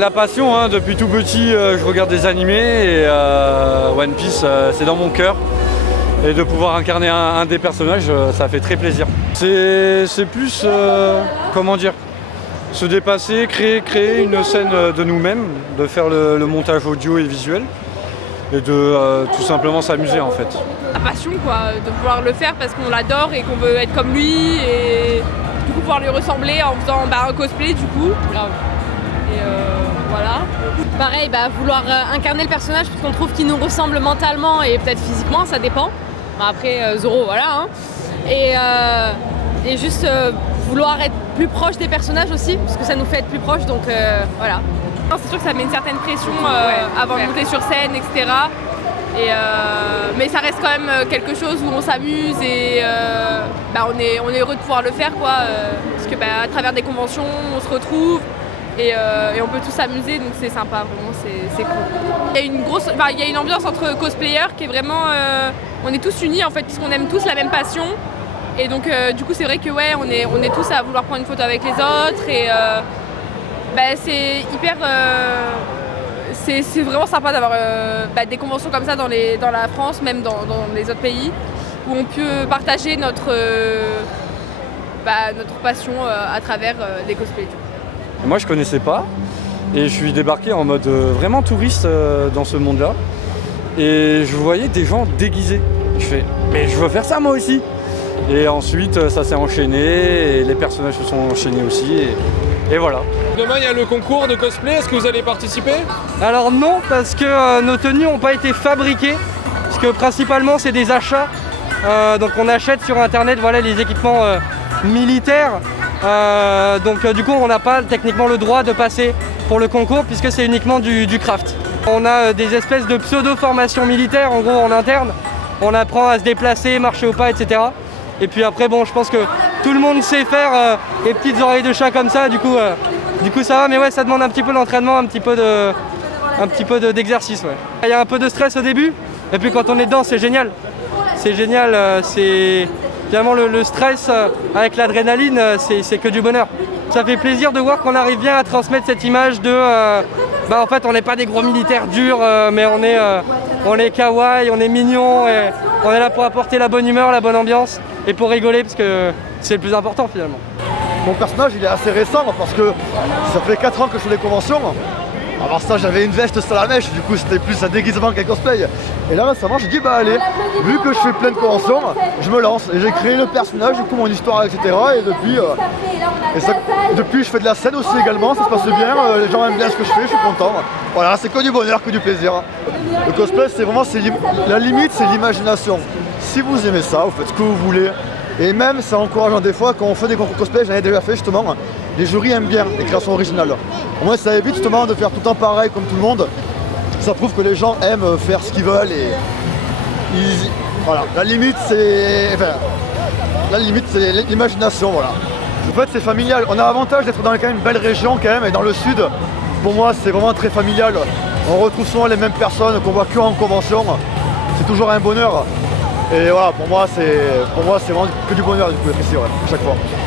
La passion, hein, depuis tout petit, je regarde des animés et One Piece, c'est dans mon cœur. Et de pouvoir incarner un des personnages, ça fait très plaisir. C'est plus, comment dire, se dépasser, créer une scène de nous-mêmes, de faire le montage audio et visuel et de tout simplement s'amuser en fait. La passion quoi, de pouvoir le faire parce qu'on l'adore et qu'on veut être comme lui et du coup pouvoir lui ressembler en faisant un cosplay du coup. Grave. Et voilà. Pareil, vouloir incarner le personnage parce qu'on trouve qu'il nous ressemble mentalement et peut-être physiquement, ça dépend. Après Zoro, voilà. Hein. Et juste vouloir être plus proche des personnages aussi, parce que ça nous fait être plus proche, donc voilà. C'est sûr que ça met une certaine pression avant de monter sur scène, etc. Mais ça reste quand même quelque chose où on s'amuse et on est heureux de pouvoir le faire, quoi. Parce que à travers des conventions, on se retrouve. Et on peut tous s'amuser, donc c'est sympa, vraiment, c'est cool. Il y a une ambiance entre cosplayers qui est vraiment... on est tous unis en fait, puisqu'on aime tous la même passion. Et donc du coup c'est vrai que on est tous à vouloir prendre une photo avec les autres. Et c'est hyper... c'est vraiment sympa d'avoir des conventions comme ça dans la France, même dans les autres pays, où on peut partager notre passion à travers les cosplays. Moi je connaissais pas et je suis débarqué en mode vraiment touriste dans ce monde-là et je voyais des gens déguisés. Je fais mais je veux faire ça moi aussi. Et ensuite ça s'est enchaîné et les personnages se sont enchaînés aussi et voilà. Demain il y a le concours de cosplay, est-ce que vous allez participer? Alors non, parce que nos tenues n'ont pas été fabriquées, parce que principalement c'est des achats. Donc on achète sur internet les équipements militaires. Donc du coup on n'a pas techniquement le droit de passer pour le concours puisque c'est uniquement du craft. On a des espèces de pseudo-formations militaires en gros en interne. On apprend à se déplacer, marcher au pas, etc. Et puis après je pense que tout le monde sait faire les petites oreilles de chat comme ça, du coup ça va, mais ouais ça demande un petit peu d'entraînement, un petit peu d'exercice. Ouais. Il y a un peu de stress au début, et puis quand on est dedans c'est génial. C'est génial, c'est... Finalement le stress avec l'adrénaline, c'est que du bonheur. Ça fait plaisir de voir qu'on arrive bien à transmettre cette image de... en fait on n'est pas des gros militaires durs, mais on est kawaii, on est mignon, et on est là pour apporter la bonne humeur, la bonne ambiance, et pour rigoler parce que c'est le plus important finalement. Mon personnage il est assez récent parce que ça fait 4 ans que je fais des conventions. Avant ça j'avais une veste salamèche, du coup c'était plus un déguisement qu'un cosplay. Et là récemment j'ai dit allez, vu que je fais plein de conventions, je me lance. Et j'ai créé le personnage, du coup mon histoire, etc. Et depuis je fais de la scène aussi également, ça se passe bien, les gens aiment bien ce que je fais, je suis content. Voilà, c'est que du bonheur, que du plaisir. Le cosplay c'est vraiment, la limite c'est l'imagination. Si vous aimez ça, vous faites ce que vous voulez. Et même c'est encourageant des fois quand on fait des concours cosplay, j'en ai déjà fait justement, les jurys aiment bien les créations originales. Au moins ça évite justement de faire tout le temps pareil comme tout le monde. Ça prouve que les gens aiment faire ce qu'ils veulent et voilà. La limite c'est l'imagination, voilà. En fait c'est familial. On a l'avantage d'être dans quand même une belle région quand même, et dans le sud, pour moi c'est vraiment très familial. On retrouve souvent les mêmes personnes qu'on voit que en convention. C'est toujours un bonheur. Et voilà, pour moi c'est vraiment que du bonheur du coup d'être ici, à chaque fois.